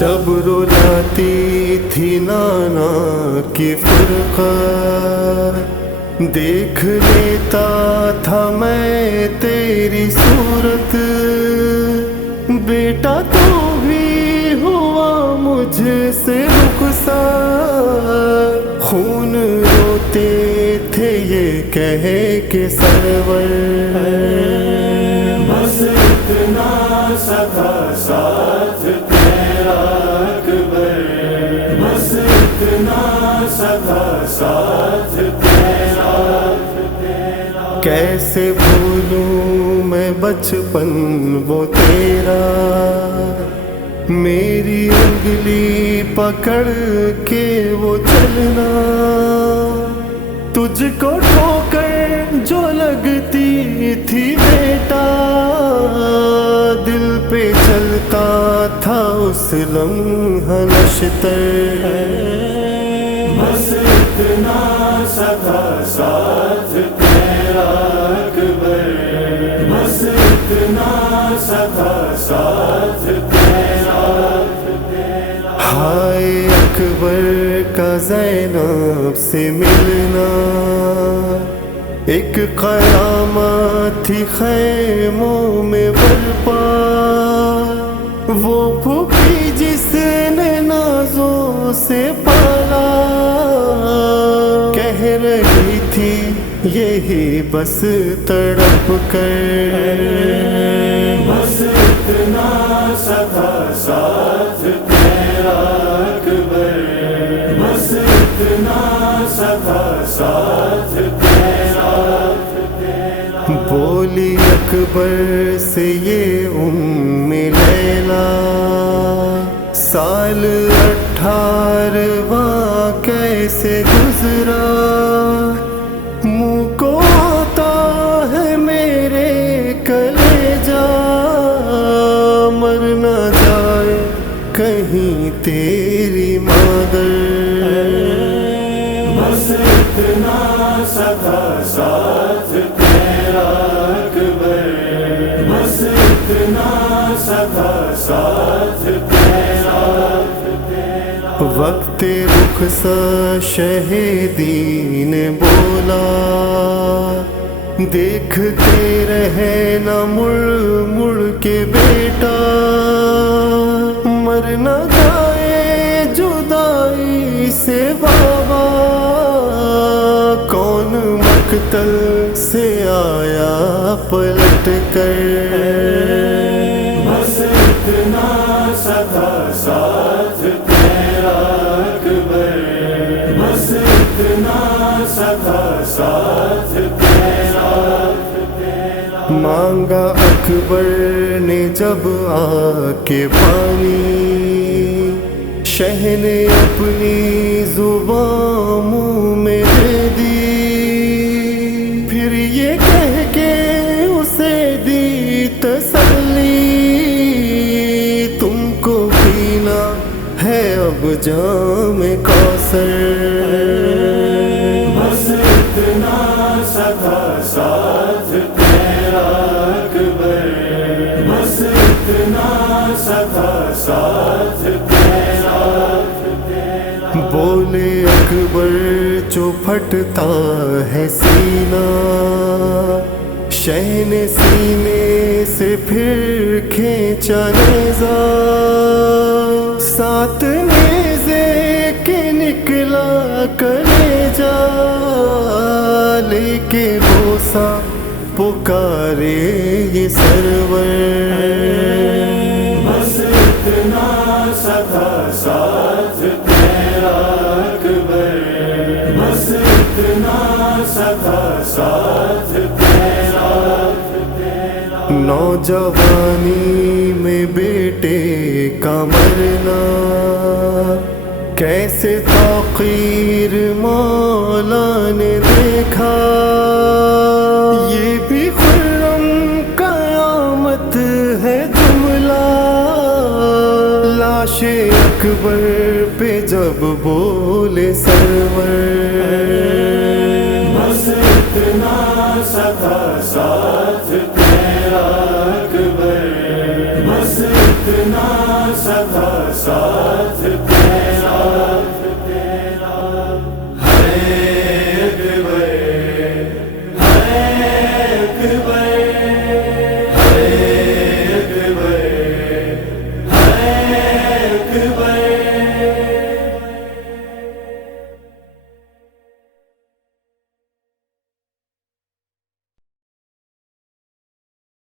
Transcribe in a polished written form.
جب رلاتی تھی نانا کی فرقہ دیکھ لیتا تھا میں تیری صورت، بیٹا تو بھی ہوا مجھ سے رخصار، خون روتے تھے یہ کہے کہ سرور بس اتنا سا تھا ساتھ تیرا اکبر، بس اتنا سا تھا ساتھ تیرا۔ کیسے بھولوں میں بچپن وہ تیرا، میری انگلی پکڑ کے وہ چلنا، تجھ کو ٹھوکر جو لگتی تھی بیٹا، دل پہ چلتا تھا اس لمحہ نشتر، بس اتنا سا تھا ساتھ تیرا اکبر، بس اتنا سا تھا ساتھ تیرا۔ ہائے اکبر کا زینب سے ملنا، ایک قیامت تھی خیموں میں برپا، وہ پھوپھی جس نے نازوں سے پالا، کہہ رہی تھی یہی بس تڑپ کر، بس اتنا سا تھا ساتھ تیرا اکبر، بس اتنا سا تھا ساتھ تیرا۔ بولی اکبر سے یہ لیلا، سال 18واں کیسے گزرا، منہ کو آتا ہے میرے کلیجا، مر نہ جائے کہیں تیری مادر، بس اتنا سا تھا ساتھ تیرا اکبر، بس اتنا سا تھا ساتھ تیرا۔ وقت رخصت شہیدی نے بولا، دیکھتے رہے نہ مڑ مڑ کے بیٹا، مر نہ جائے جدائی سے بابا، کون مقتل سے آیا پلٹ کر، بس اتنا سا تھا ساتھ تیرا اکبر، بس اتنا سا تھا ساتھ تیرا۔ مانگا اکبر نے جب آ کے پانی، شہ نے اپنی زبان منہ میں دے دی، پھر یہ کہہ کے اسے دی تسلی، تم کو پینا ہے اب جام کوثر، بس اتنا سا تھا ساتھ تیرا اکبر، بس اتنا سا تھا ساتھ تیرا۔ بولے اکبر جو پھٹتا ہے سینہ، شہ نے سینے سے پھر کھینچا نیزہ، ساتھ نیزے کے نکلا کلیجا، لے کے بوسا پکارے یہ سرور، بس اتنا سا تھا ساتھ تیرا اکبر، بس اتنا سا تھا ساتھ تیرا۔ نوجوانی میں بیٹے کا مرنا، کیسے تاخیر ماں مولا نے دیکھا یہ بھی خرم قیامت ہے جملہ، لاش اکبر پہ جب بولے سرور، بس اتنا سا تھا ساتھ تیرا اکبر، بس اتنا سا تھا ساتھ